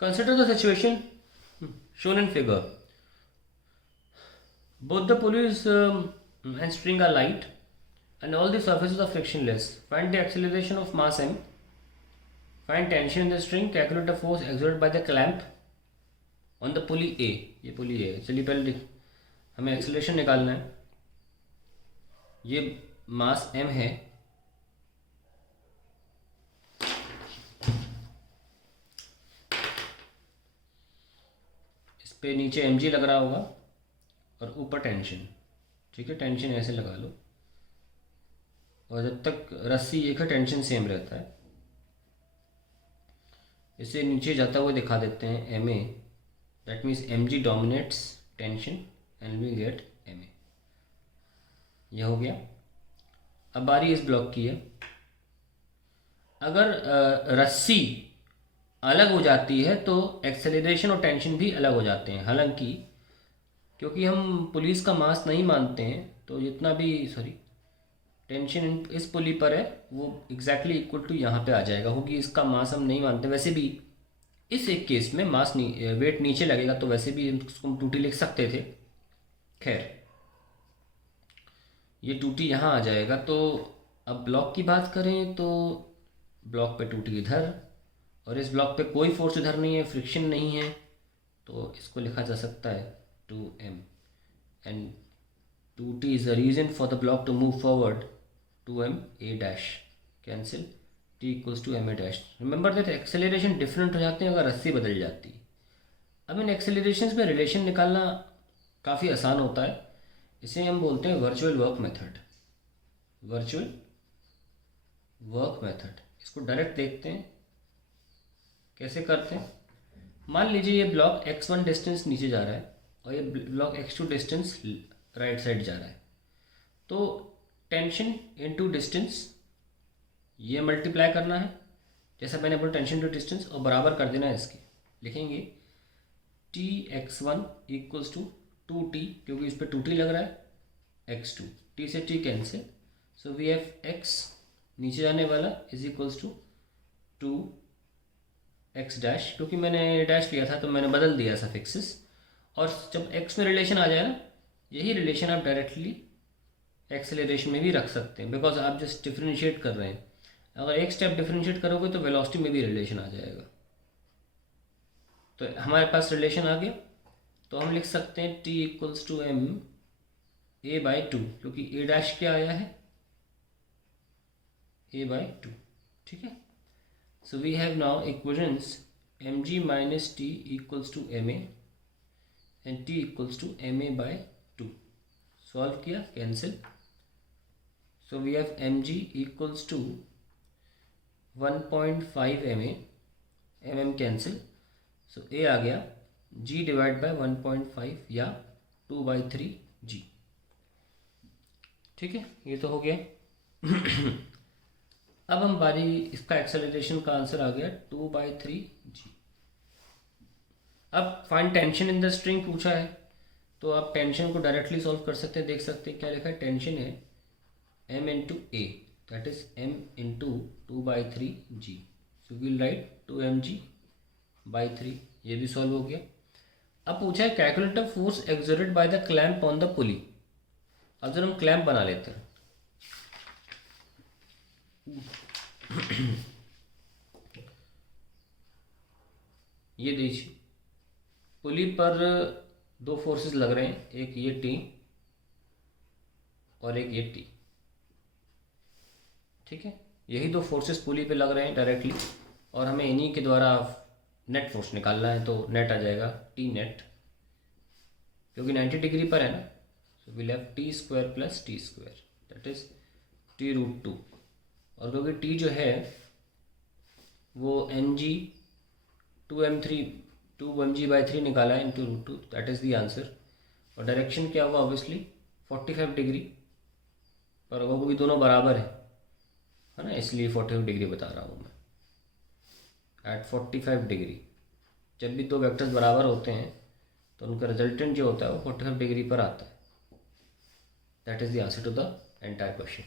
Consider the situation shown in figure. Both the pulleys and string are light and all the surfaces are frictionless. Find the acceleration of mass m. Find tension in the string. Calculate the force exerted by the clamp on the pulley A. ये पुली A है. चलिए पहले हमें acceleration निकालना है. ये मास m है. इस पे नीचे mg लग रहा होगा और ऊपर टेंशन. ठीक है, टेंशन ऐसे लगा लो और जब तक रस्सी एक है टेंशन सेम रहता है. इसे नीचे जाता हुआ दिखा देते हैं M A. That means M G dominates tension and we get M A. यह हो गया. अब बारी इस ब्लॉक की है. अगर रस्सी अलग हो जाती है तो एक्सेलरेशन और टेंशन भी अलग हो जाते हैं. हालांकि क्योंकि हम पुलिस का मास नहीं मानते हैं तो जितना भी टेंशन इस पुली पर है वो एग्जैक्टली इक्वल टू यहाँ पे आ जाएगा, क्योंकि इसका मास हम नहीं मानते. वैसे भी इस एक केस में मास वेट नीचे लगेगा तो वैसे भी इसको हम 2t लिख सकते थे. खैर, ये 2t यहाँ आ जाएगा. तो अब ब्लॉक की बात करें तो ब्लॉक पे 2t इधर और इस ब्लॉक पे कोई फोर्स इधर नहीं है, फ्रिक्शन नहीं है, तो इसको लिखा जा सकता है 2m and 2t is the reason for the block to move forward. 2m a dash cancel, t equals to m a dash. Remember that acceleration different हो जाते हैं अगर रस्सी बदल जाती है. अब इन एक्सेलरेशंस में रिलेशन निकालना काफ़ी आसान होता है. इसे हम बोलते हैं virtual work method. Virtual work method. इसको डायरेक्ट देखते हैं कैसे करते हैं. मान लीजिए ये ब्लॉक x1 डिस्टेंस नीचे जा रहा है और ये block x2 distance right side जा रहा है. तो टेंशन इनटू डिस्टेंस ये मल्टीप्लाई करना है, जैसा मैंने बोला टेंशन टू डिस्टेंस, और बराबर कर देना है इसके. लिखेंगे T x1 equals to 2t, क्योंकि इस पर 2t लग रहा है, x2. t से t cancel, so we have x नीचे जाने वाला is equals to 2x dash. क्योंकि मैंने डैश लिया था तो मैंने बदल दिया सफिक्सेस. और जब x में रिलेशन आ जाए ना, यही रिलेशन आप डायरेक्टली एक्सेलरेशन में भी रख सकते हैं, बिकॉज आप जस्ट डिफ्रेंशिएट कर रहे हैं. अगर एक स्टेप डिफ्रेंशिएट करोगे तो वेलोसिटी में भी रिलेशन आ जाएगा. तो हमारे पास रिलेशन आ गया, तो हम लिख सकते हैं t equals to m a by 2, क्योंकि a डैश क्या आया है a बाई 2. ठीक है. So we have now equations mg minus t equals to ma and t equals to ma by 2. Solve किया, cancel. So we have mg equals to 1.5 mm cancel. So a आ गया g divide by 1.5 या 2/3 g. ठीक है, ये तो हो गया. अब हम बारी इसका एक्सेलरेशन का आंसर आ गया 2/3 g. अब find tension in the string पूछा है, तो आप टेंशन को डायरेक्टली सॉल्व कर सकते हैं. देख सकते हैं क्या लिखा है. टेंशन है m into A, that is m into 2/3 g. So will write 2mg/3. ये भी सॉल्व हो गया. अब पूछा है calculate the force exerted by the clamp on the पुली. अब जब हम क्लैंप बना लेते हैं, ये देखिए पुली पर दो फोर्सेस लग रहे हैं, एक ये टी और एक ये टी. ठीक है, यही दो फोर्सेस पुली पे लग रहे हैं डायरेक्टली, और हमें इन्हीं के द्वारा नेट फोर्स निकालना है. तो नेट आ जाएगा टी नेट, क्योंकि 90 डिग्री पर है ना. So will have T square plus T square, that is t√2. और क्योंकि टी जो है वो mg 2mg/3 निकाला है into √2, that is the answer. और डायरेक्शन क्या हुआ, ऑब्वियसली 45 डिग्री पर होगा, क्योंकि दोनों बराबर है ना, इसलिए 45 डिग्री बता रहा हूँ मैं. एट 45 डिग्री जब भी दो वेक्टर्स बराबर होते हैं तो उनका रिजल्टेंट जो होता है वो 45 डिग्री पर आता है. That is the answer to the entire question.